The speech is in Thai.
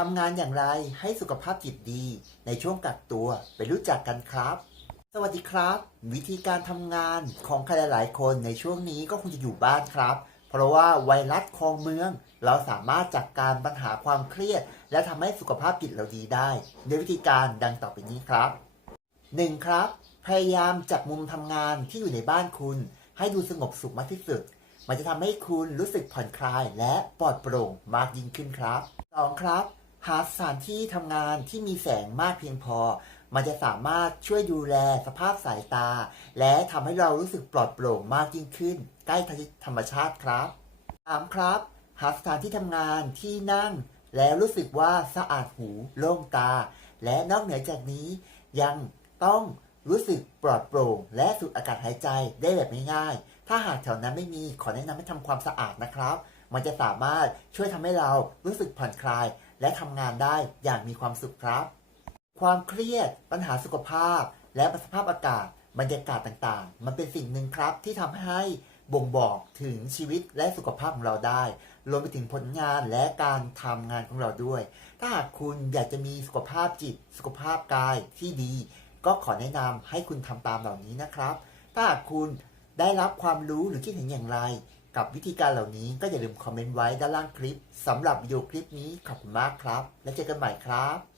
ทำงานอย่างไรให้สุขภาพจิตดีในช่วงกักตัวไปรู้จักกันครับ สวัสดีครับ วิธีการทำงานของใครหลายๆ คนในช่วงนี้ก็คงจะอยู่บ้านครับ เพราะว่าไวรัสครองเมือง เราสามารถจัดกการปัญหาความเครียด และทำให้สุขภาพจิตเราดีได้ด้วยวิธีการดังต่อไปนี้ครับ 1. ครับ พยายามจัดมุมทำงานที่อยู่ในบ้านคุณ ให้ดูสงบสุขมากที่สุด มันจะทำให้คุณรู้สึกผ่อนคลายและปลอดโปร่งมากยิ่งขึ้นครับ 2. ครับ หาสถานที่ทำงานที่มีแสงมากเพียงพอ มันจะสามารถช่วยดูแลสภาพสายตา และทำให้เรารู้สึกปลอดโปร่งมากยิ่งขึ้น ใกล้ธรรมชาติครับ 3. ครับ หาสถานที่ทำงานที่นั่ง แล้วรู้สึกว่าสะอาดหูโล่งตา และนอกเหนือจากนี้ ยังต้องรู้สึกปลอดโปร่ง และสูดอากาศหายใจได้แบบง่ายๆ ถ้าหากแถวนั้นไม่มีขอแนะนำให้ทำความสะอาดนะครับ มันจะสามารถช่วยทำให้เรารู้สึกผ่อนคลาย และทำงานได้อย่างมีความสุขครับ ความเครียด ปัญหาสุขภาพ และสภาพอากาศ บรรยากาศต่างๆ มันเป็นสิ่งหนึ่งครับที่ทำให้บ่งบอกถึงชีวิตและสุขภาพของเราได้ รวมไปถึงผลงานและการทำงานของเราด้วย ถ้าหากคุณอยากจะมีสุขภาพจิต สุขภาพกายที่ดี ก็ขอแนะนำให้คุณทำตามเหล่านี้นะครับ ถ้าหากคุณได้รับความรู้หรือคิดเห็นอย่างไร กับวิธีการเหล่านี้ก็อย่าลืมคอมเมนต์ไว้ด้านล่างคลิปสำหรับวิดีโอคลิปนี้ขอบคุณมากครับ และเจอกันใหม่ครับ